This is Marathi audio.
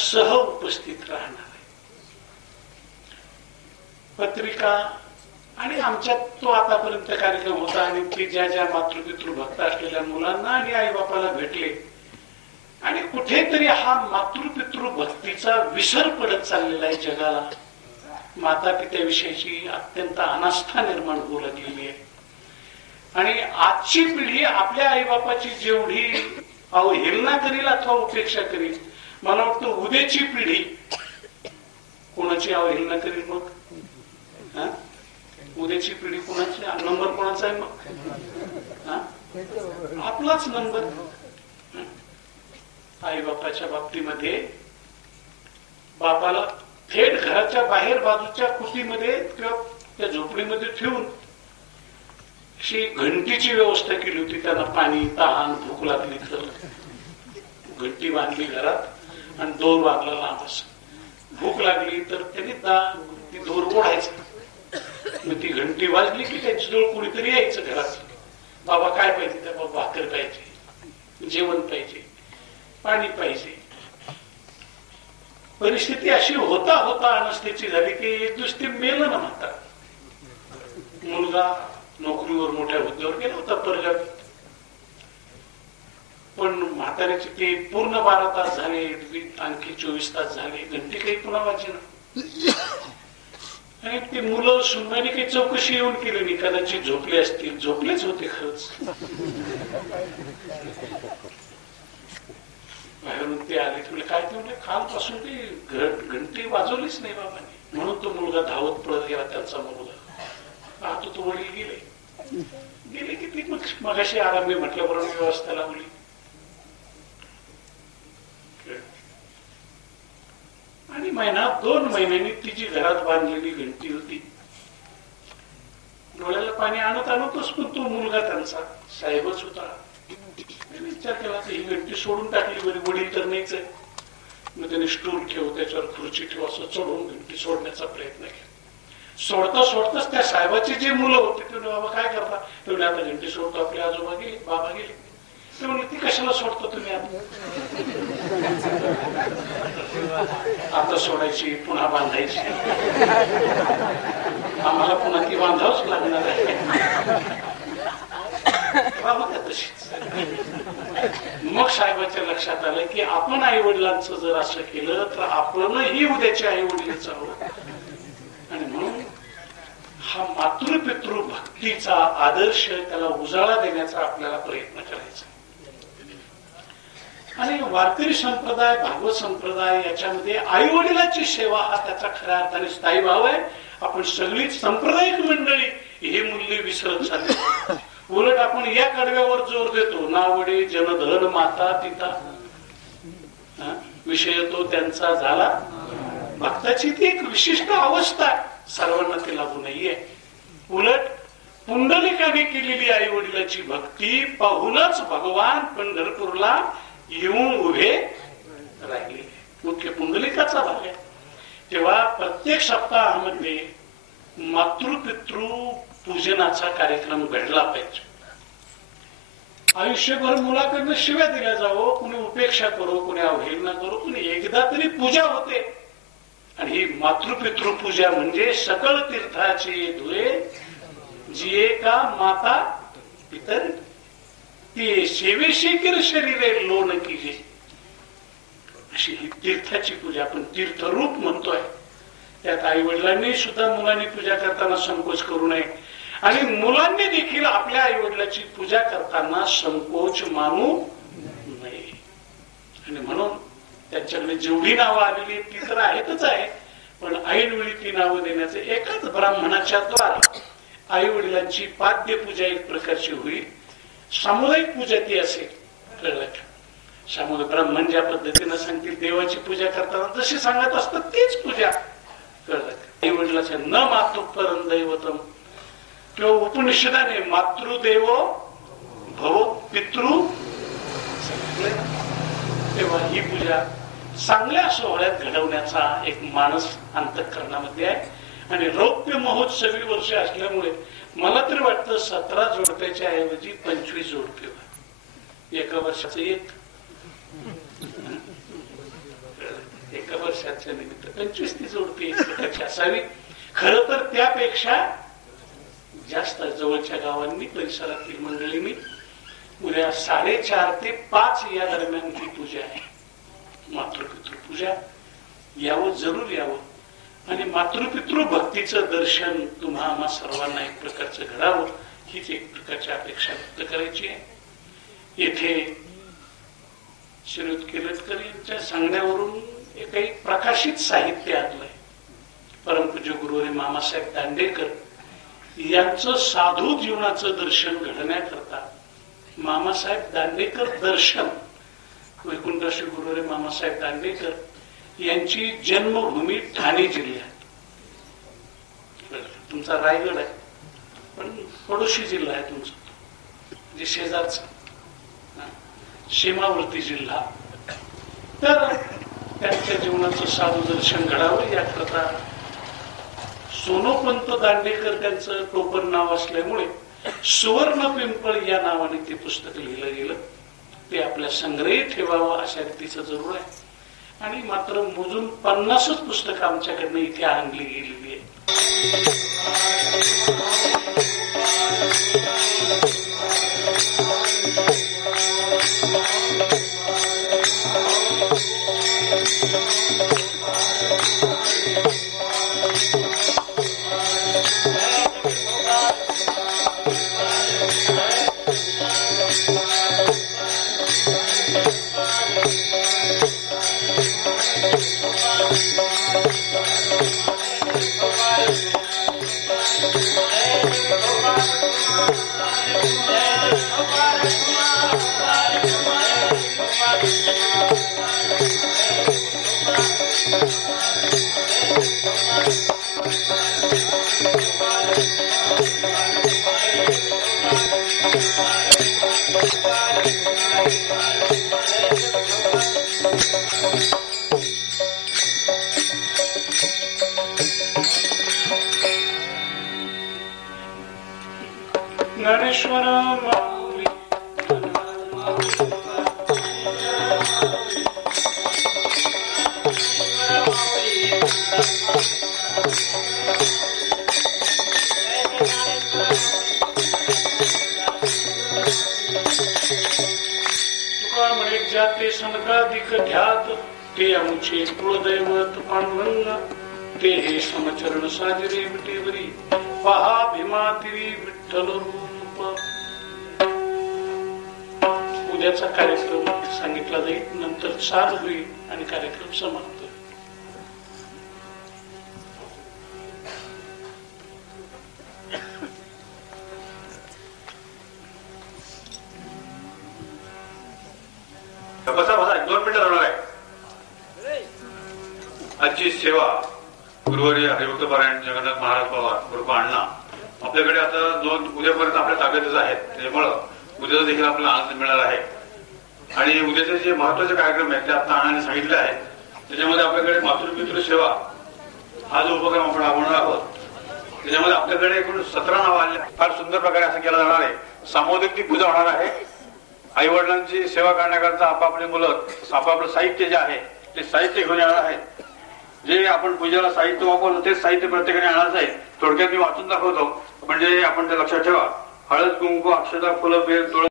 सह उपस्थित राहणार आहे. पत्रिका आणि आमच्यात तो आतापर्यंत कार्यक्रम होता आणि ते ज्या ज्या मातृपितृ भक्त असलेल्या मुलांना आणि आई बापाला भेटले आणि कुठेतरी हा मातृपितृ भक्तीचा विसर पडत चाललेला आहे जगाला. माता पित्याविषयीची अत्यंत अनास्था निर्माण होऊ लागलेली आहे आणि आजची पिढी आपल्या आई बापाची जेवढी अवहेलना करील अथवा उपेक्षा करील, मला वाटतं उद्याची पिढी कोणाची अवहेलना करील. मग उद्याची पिढी कोणाची नंबर कोणाचा आहे? मग आपलाच नंबर. आई बापाच्या बाबतीमध्ये बापाला थेट घराच्या बाहेर बाजूच्या कुटीमध्ये किंवा त्या झोपडीमध्ये ठेवून अशी घंटीची व्यवस्था केली होती. त्यांना पाणी, तहान, भूक लागली तर घंटी बांधली घरात आणि दोर बांधला लांब असं. भूक लागली तर त्यांनी ती दोर ओढायचा. मग ती घंटी वाजली की त्यांच्याजवळ कोणीतरी यायचं घरात. बाबा काय पाहिजे? त्या बाबा भाकर पाहिजे, जेवण पाहिजे, पाणी पाहिजे. परिस्थिती अशी होता होता अनस्थेची झाली की एक दिवस ते मेलं ना म्हणतात. मुलगा नोकरीवर मोठ्या हुद्द्यावर गेला होता परगावी, पण म्हाताऱ्याचे ते पूर्ण 12 तास झाले, आणखी 24 तास झाले, घंटी काही पुन्हा वाजली ना. आणि ते मुलं सुनबाईने काही चौकशी येऊन केली नाही. कदाचित झोपले असतील, झोपलेच होते खरंच. बाहेरून ते आले, तुला काय ते म्हणले, कालपासून ते घंटी वाजवलीच नाही बाबांनी. म्हणून तो मुलगा धावत पळत गेला, त्यांचा मुलगा. पाहतो तो वडील गेले की ती मगाशी आरामी म्हटल्याबरोबर व्यवस्था लावली. आणि महिना 2 महिन्यांनी तिची घरात बांधलेली घंटी होती. डोळ्याला पाणी आणत आणतच पण तो मुलगा त्यांचा साहेबच होता. विचार केला तर ही घंटी सोडून टाकली बरी, वडील तर नाहीच आहे. मग त्याने स्टूल ठेव, त्याच्यावर खुर्ची ठेव, असं चढवून घंटी सोडण्याचा प्रयत्न केला. सोडता सोडताच त्या साहेबाचे जे मुलं होते ते बाबा काय करता? तेवढे आता घंटी सोडतो, आपले आजोबा गेले, बाबा गेले. ते म्हणले ती कशाला सोडतो तुम्ही? आता सोडायची, पुन्हा बांधायची, आम्हाला पुन्हा ती बांधावच लागणार आहे. बाबा का तशीच. मग साहेबाच्या लक्षात आलं की आपण आई वडिलांचं जर असं केलं तर आपणही उद्याचे आई वडीलच आहोत. आणि म्हणून हा मातृपितृ भक्तीचा आदर्श, त्याला उजाळा देण्याचा आपल्याला प्रयत्न करायचा. आणि वारकरी संप्रदाय, भागवत संप्रदाय याच्यामध्ये आई वडिलाची सेवा हा त्याचा खऱ्या अर्थाने स्थायी भाव आहे. आपण सगळीच सांप्रदायिक मंडळी हे मूल्य विसरत चालले. उलट आपण या कडव्यावर जोर देतो, नावडे जनधन माता पिता, विषय तो त्यांचा झाला. भक्ताची ती एक विशिष्ट अवस्था, सर्वांना ती लागू नाहीये. उलट पुंडलिकाने केलेली आई वडिलाची भक्ती पाहूनच भगवान पंढरपूरला येऊन उभे राहिले. मुख्य पुंडलिकाचा भाग आहे. तेव्हा प्रत्येक सप्ताहामध्ये मातृपितृ पूजनाचा कार्यक्रम घडला पाहिजे. आयुष्यभर मुलाकडनं शिव्या दिल्या जावं, कुणी उपेक्षा करो, कुणी अवहेलना करो, कुणी एकदा तरी पूजा होते. आणि ही मातृपितृ पूजा म्हणजे सकळ तीर्थाची धुळे जिये का माता पितर ती सेवेशी किर शरीरे लोन कीजे. अशी ही तीर्थाची पूजा आपण तीर्थरूप म्हणतोय. त्यात आई वडिलांनी सुद्धा मुलांनी पूजा करताना संकोच करू नये आणि मुलांनी देखील आपल्या आई वडिलांची पूजा करताना संकोच मानू नये. आणि म्हणून त्यांच्याकडे जेवढी नावं आलेली ती तर आहेतच आहे, पण ऐनवेळी ती नावं देण्याचं एकाच ब्राह्मणाच्या द्वारा आई वडिलांची पाद्य पूजा एक प्रकारची होईल. सामुदायिक पूजा ती असेल. कळलं का? सामुदायिक ब्राह्मण ज्या पद्धतीनं सांगतील देवाची पूजा करताना जशी सांगत असतात तीच पूजा. कळलं का? आई वडिलाच्या न मातु परम दैवतम किंवा उपनिषदाने मातृदेव भव पितृ. तेव्हा ही पूजा चांगल्या सोहळ्यात घडवण्याचा एक मानस अंतःकरणामध्ये आहे. आणि रौप्य महोत्सवी वर्ष असल्यामुळे मला तरी वाटतं 17 जोडप्याच्या ऐवजी 25 जोडपे एका वर्षाचं एका वर्षाच्या निमित्त 25 जोडपे एक प्रकारची असावी. खर तर त्यापेक्षा जास्त जवळच्या गावांनी परिसरातील मंडळींनी उद्या 4:30 ते 5 या दरम्यान ही पूजा आहे. मातृपितृ पूजा यावं, जरूर यावं. आणि मातृपितृ भक्तीचं दर्शन तुम्हा आम्हा सर्वांना एक प्रकारचं घडावं हीच एक प्रकारची अपेक्षा व्यक्त करायची आहे. येथे श्रीयुत किरटकर यांच्या सांगण्यावरून काही प्रकाशित साहित्य आणलंय. परमपूज्य गुरुवर्य मामासाहेब दांडेकर यांचं साधू जीवनाचं दर्शन घडण्याकरता मामासाहेब दांडेकर दर्शन, वैकुंठश्री गुरुवर्य मामासाहेब दांडेकर यांची जन्मभूमी ठाणे जिल्ह्यात. तुमचा रायगड आहे पण पडोशी जिल्हा आहे तुमचा, म्हणजे शेजारचा सीमावर्ती जिल्हा. तर त्यांच्या जीवनाचं साधू दर्शन घडावं याकरता सोनोपंत दांडेकर त्यांचं टोपण नाव असल्यामुळे सुवर्ण पिंपळ या नावाने ते पुस्तक लिहिलं गेलं. ते आपल्या संग्रही ठेवावं अशा रीतीचं जरूर आहे. आणि मात्र मोजून 50च पुस्तकं आमच्याकडनं इथे आणली गेलेली आहे. ज्ञानेश्वर माऊली तुका म्हणे जाते सनकाधिक ध्यात ते आमचे कुळदैवत पांडुरंग ते हे समचरण साजरे विटेवरी पहा भीमातिरी विठ्ठल रूप. उद्याचा कार्यक्रम सांगितला जाईल, नंतर चालू होईल आणि कार्यक्रम समाप्त. एक 2 मिनिटं राहणार आहे. आजची सेवा गुरुवारी हरिभक्त पारायण जगन्नाथ महाराज पवार बरोबर अण्णा आपल्याकडे आता 2 उद्यापर्यंत आपल्या ताब्यातच आहेत. त्यामुळं उद्याचा देखील आपल्याला आनंद मिळणार आहे. आणि उद्याचे जे महत्वाचे कार्यक्रम आहेत ते आता अण्णाने सांगितले आहेत. त्याच्यामध्ये आपल्याकडे मातृपितृ सेवा हा जो उपक्रम आपण राबवणार आहोत, त्याच्यामध्ये आपल्याकडे एकूण 17 नावं आले. फार सुंदर प्रकारे असं केलं जाणार आहे. सामुदायिक ती पूजा होणार आहे. आई वडिलांची सेवा करण्याकरता आपापली मुलं आपापलं साहित्य जे आहे ते साहित्य घेऊन येणार आहेत. जे आपण पूजेला साहित्य वापरतो तेच साहित्य प्रत्येकाने आणायचं आहे. थोडक्यात मी वाचून दाखवतो म्हणजे आपण ते लक्षात ठेवा. हळद, कुंकू, अक्षता, फुलं, बेल, तुळस